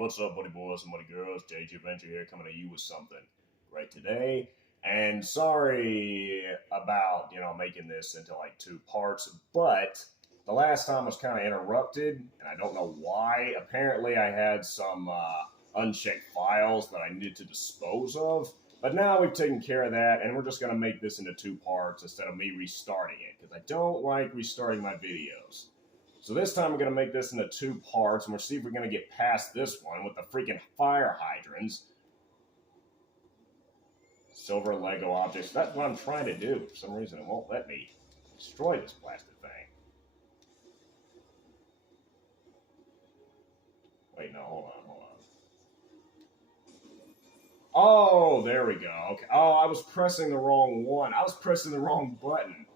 what's up, buddy boys and buddy girls? JJ Venture here, coming to you with something great today. And sorry about, making this into like two parts, but the last time was kind of interrupted, and I don't know why. Apparently, I had some unchecked files that I needed to dispose of, but now we've taken care of that, and we're just going to make this into two parts instead of me restarting it, because I don't like restarting my videos. So this time we're going to make this into two parts, and we'll see if we're going to get past this one with the freaking fire hydrants. Silver Lego objects. That's what I'm trying to do. For some reason it won't let me destroy this blasted thing. Wait, no, hold on. Oh, there we go. Okay. Oh, I was pressing the wrong one. I was pressing the wrong button.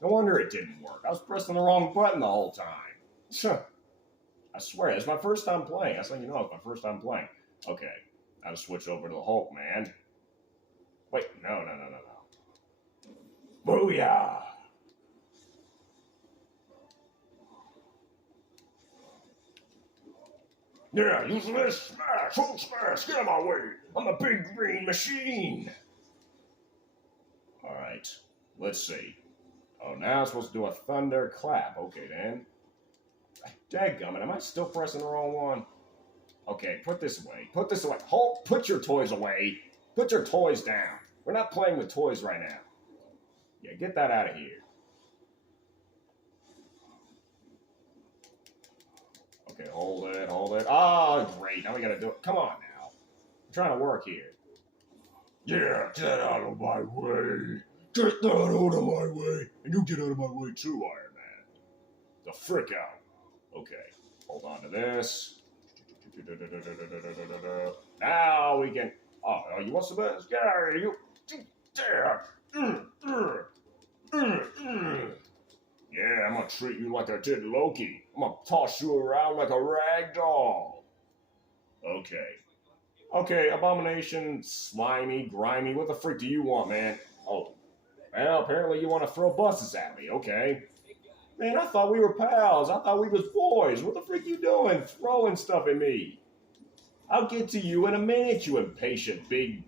No wonder it didn't work. I was pressing the wrong button the whole time. I swear, it's my first time playing. That's how you know it's my first time playing. Okay, I'll switch over to the Hulk, man. Wait, no. Booyah! Yeah, use this, smash, Hulk smash, get out of my way. I'm a big green machine. Alright, let's see. Oh, now I'm supposed to do a thunder clap. Okay, then. Dadgummit, am I still pressing the wrong one? Okay, put this away. Put this away. Hulk, put your toys away. Put your toys down. We're not playing with toys right now. Yeah, get that out of here. Okay, hold it. Oh, great. Now we gotta do it. Come on now. I'm trying to work here. Yeah, get out of my way. Get that out of my way. And you get out of my way too, Iron Man. The frick out. Okay, hold on to this. Now we can... Oh, you want some of this? Get out of here, you... Yeah, I'm gonna treat you like I did Loki. I'm gonna toss you around like a rag doll. Okay, Abomination, slimy, grimy. What the frick do you want, man? Oh, well, apparently you want to throw buses at me. Okay. Man, I thought we were pals. I thought we was boys. What the frick you doing? Throwing stuff at me. I'll get to you in a minute, you impatient big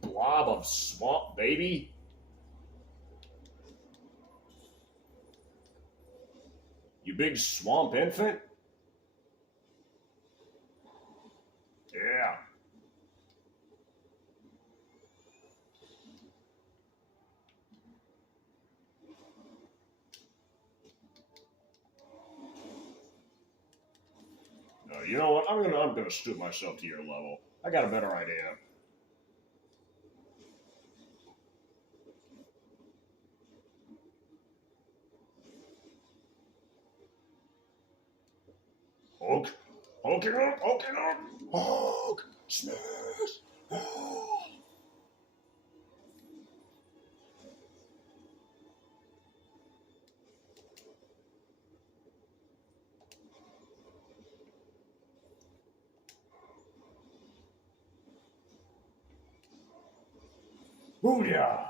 blob of swamp baby. You big swamp infant? Yeah. You know what? I'm gonna stoop myself to your level. I got a better idea. Hulking up, Hulk, smash. Oh. Booyah!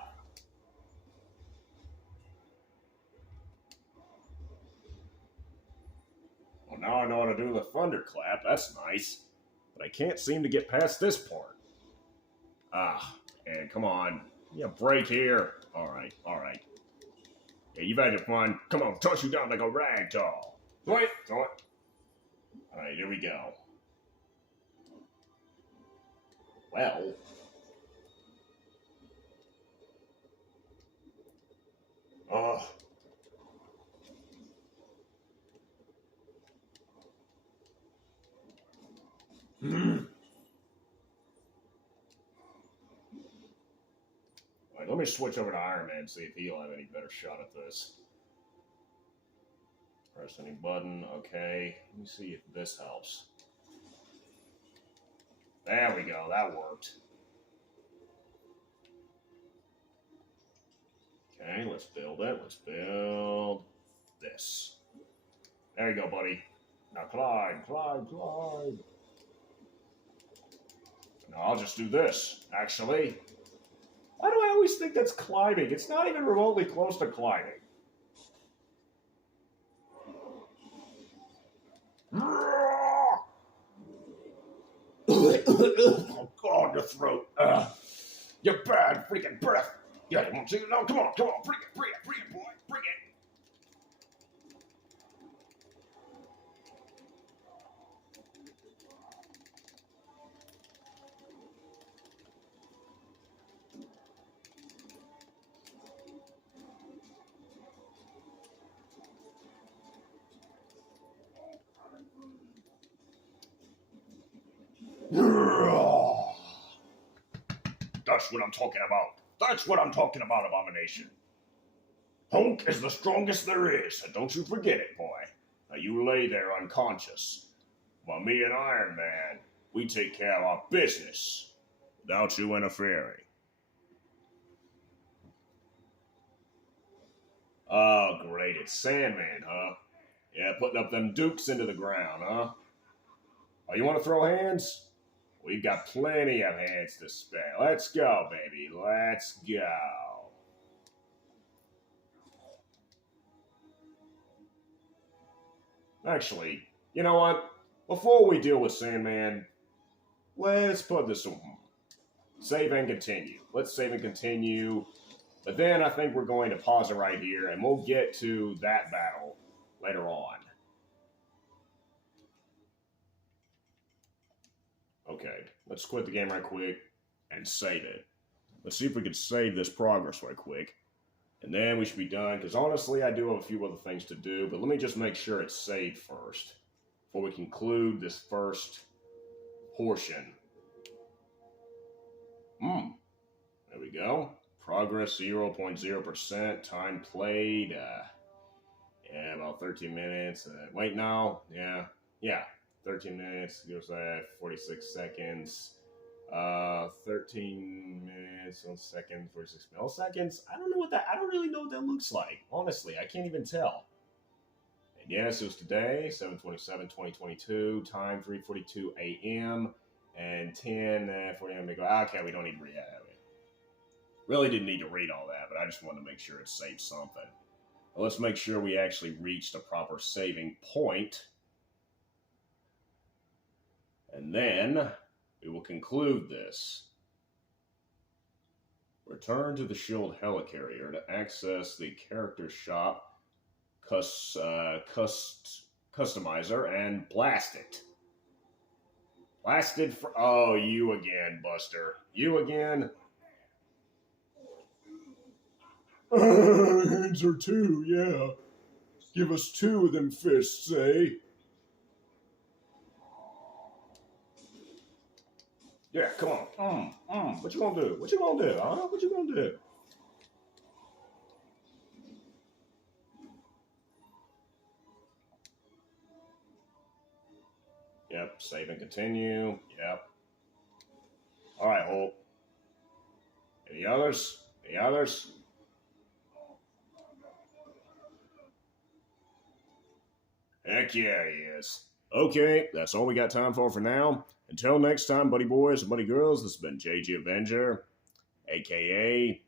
Well, now I know how to do the thunderclap. That's nice. But I can't seem to get past this part. And come on. Yeah, break here. Alright. Yeah, you've had your fun. Come on, toss you down like a rag doll. Wait, throw it. Alright, here we go. Well... Alright, let me switch over to Iron Man and see if he'll have any better shot at this. Press any button, okay. Let me see if this helps. There we go, that worked. Okay, let's build it. Let's build this. There you go, buddy. Now climb. No, I'll just do this, actually. Why do I always think that's climbing? It's not even remotely close to climbing. Oh, God, your throat. Your bad freaking breath. Yeah, you want to take it now? Come on, bring it, boy, bring it. That's what I'm talking about. That's what I'm talking about, Abomination. Hulk is the strongest there is, and don't you forget it, boy. Now you lay there unconscious, while me and Iron Man, we take care of our business without you interfering. Oh, great, it's Sandman, huh? Yeah, putting up them dukes into the ground, huh? Oh, you want to throw hands? We've got plenty of hands to spare. Let's go, baby. Let's go. Actually, you know what? Before we deal with Sandman, let's put this on. Save and continue. Let's save and continue. But then I think we're going to pause it right here, and we'll get to that battle later on. Okay, let's quit the game right quick and save it. Let's see if we can save this progress right quick. And then we should be done, because honestly, I do have a few other things to do, but let me just make sure it's saved first before we conclude this first portion. There we go. Progress 0.0%. Time played. Yeah, about 13 minutes. Wait, no. Yeah. 13 minutes. Gives that 46 seconds. 13 minutes, 1 second, 46 milliseconds. I don't really know what that looks like. Honestly, I can't even tell. And yes, it was today, 7/27/2022, time 3:42 a.m. and 10:40 a.m. Okay, we don't need to read that. Really didn't need to read all that, but I just wanted to make sure it saved something. Well, let's make sure we actually reached a proper saving point. And then we will conclude this. Return to the SHIELD helicarrier to access the character shop customizer and blast it. Blasted for... Oh, you again, Buster. You again? Hands are two, yeah. Give us two of them fists, eh? Yeah, come on. What you gonna do? What you gonna do, huh? What you gonna do? Yep, save and continue. Yep. All right, Hulk. Any others? Any others? Heck yeah, he is. Okay, that's all we got time for now. Until next time, buddy boys and buddy girls, this has been JG Avenger, aka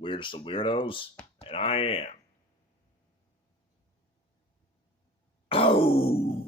Weirdest of Weirdos, and I am. Oh!